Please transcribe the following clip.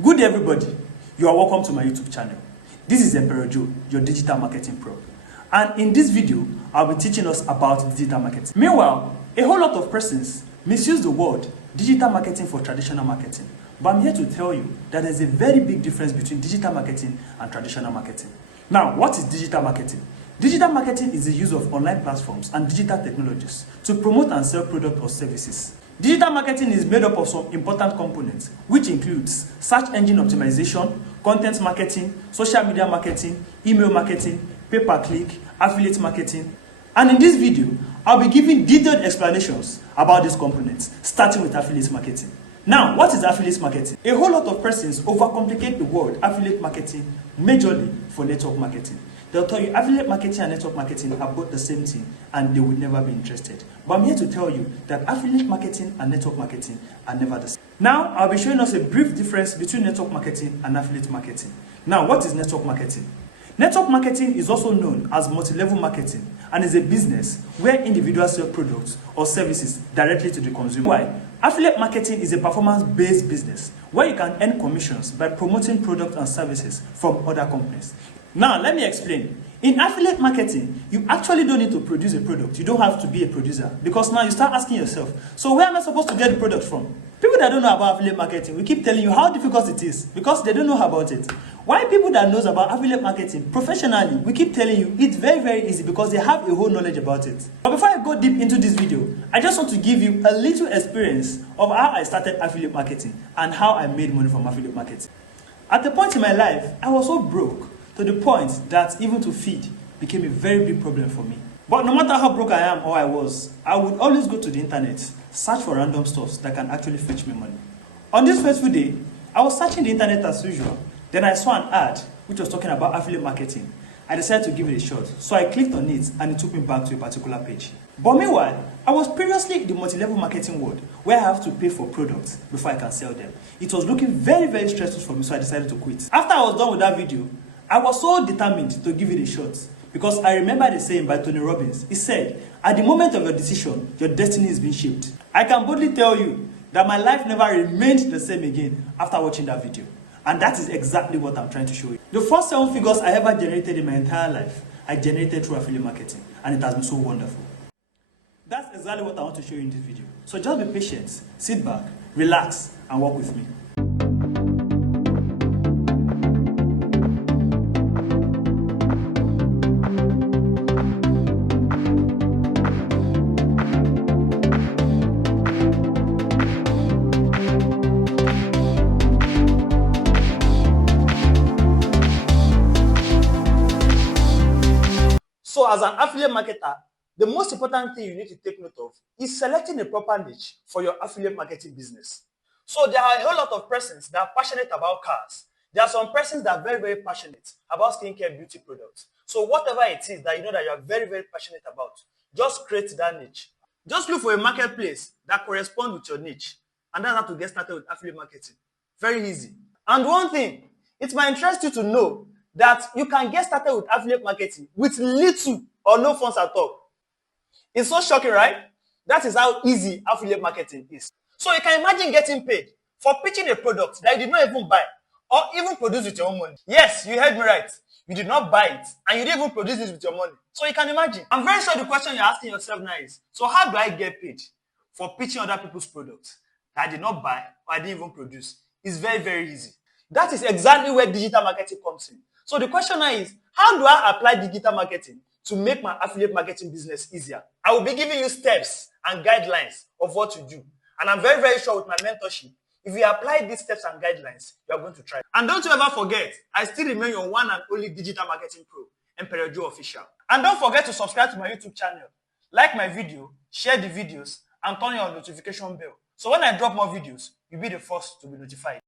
Good day, everybody. You are welcome to my YouTube channel. This is Emperor Joe, your digital marketing pro. And in this video, I'll be teaching us about digital marketing. Meanwhile, a whole lot of persons misuse the word digital marketing for traditional marketing. But I'm here to tell you that there's a very big difference between digital marketing and traditional marketing. Now, what is digital marketing? Digital marketing is the use of online platforms and digital technologies to promote and sell products or services. Digital marketing is made up of some important components, which includes search engine optimization, content marketing, social media marketing, email marketing, pay-per-click, affiliate marketing. And in this video, I'll be giving detailed explanations about these components, starting with affiliate marketing. Now, what is affiliate marketing? A whole lot of persons overcomplicate the word affiliate marketing majorly for network marketing. They'll tell you affiliate marketing and network marketing are both the same thing and they would never be interested. But I'm here to tell you that affiliate marketing and network marketing are never the same. Now, I'll be showing us a brief difference between network marketing and affiliate marketing. Now, what is network marketing? Network marketing is also known as multi-level marketing and is a business where individuals sell products or services directly to the consumer. Why? Affiliate marketing is a performance-based business where you can earn commissions by promoting products and services from other companies. Now, let me explain. In affiliate marketing, you actually don't need to produce a product. You don't have to be a producer because now you start asking yourself, so where am I supposed to get the product from? People that don't know about affiliate marketing, we keep telling you how difficult it is because they don't know about it. Why people that knows about affiliate marketing professionally, we keep telling you it's very, very easy because they have a whole knowledge about it. But before I go deep into this video, I just want to give you a little experience of how I started affiliate marketing and how I made money from affiliate marketing. At a point in my life, I was so broke to the point that even to feed became a very big problem for me. But no matter how broke I am or I was, I would always go to the internet, search for random stuff that can actually fetch me money. On this fateful day, I was searching the internet as usual. Then I saw an ad which was talking about affiliate marketing. I decided to give it a shot. So I clicked on it and it took me back to a particular page. But meanwhile, I was previously in the multi-level marketing world where I have to pay for products before I can sell them. It was looking very, very stressful for me, so I decided to quit. After I was done with that video, I was so determined to give it a shot because I remember the saying by Tony Robbins. He said, at the moment of your decision, your destiny is being shaped. I can boldly tell you that my life never remained the same again after watching that video. And that is exactly what I'm trying to show you. The first 7 figures I ever generated in my entire life, I generated through affiliate marketing. And it has been so wonderful. That's exactly what I want to show you in this video. So just be patient, sit back, relax, and work with me. So as an affiliate marketer, the most important thing you need to take note of is selecting a proper niche for your affiliate marketing business. So there are a whole lot of persons that are passionate about cars. There are some persons that are very, very passionate about skincare beauty products. So whatever it is that you know that you are very, very passionate about, just create that niche. Just look for a marketplace that corresponds with your niche. And that's how to get started with affiliate marketing. Very easy. And one thing, it might interest you to know that you can get started with affiliate marketing with little or no funds at all. It's so shocking, right? That is how easy affiliate marketing is. So you can imagine getting paid for pitching a product that you did not even buy or even produce with your own money. Yes, you heard me right. You did not buy it and you didn't even produce it with your money. So you can imagine. I'm very sure the question you're asking yourself now is, so how do I get paid for pitching other people's products that I did not buy or I didn't even produce? It's very, very easy. That is exactly where digital marketing comes in. So the question now is, how do I apply digital marketing to make my affiliate marketing business easier? I will be giving you steps and guidelines of what to do. And I'm very, very sure with my mentorship, if you apply these steps and guidelines, you are going to try. And don't you ever forget, I still remain your one and only digital marketing pro, Emperor Joe Official. And don't forget to subscribe to my YouTube channel, like my video, share the videos, and turn on your notification bell. So when I drop more videos, you'll be the first to be notified.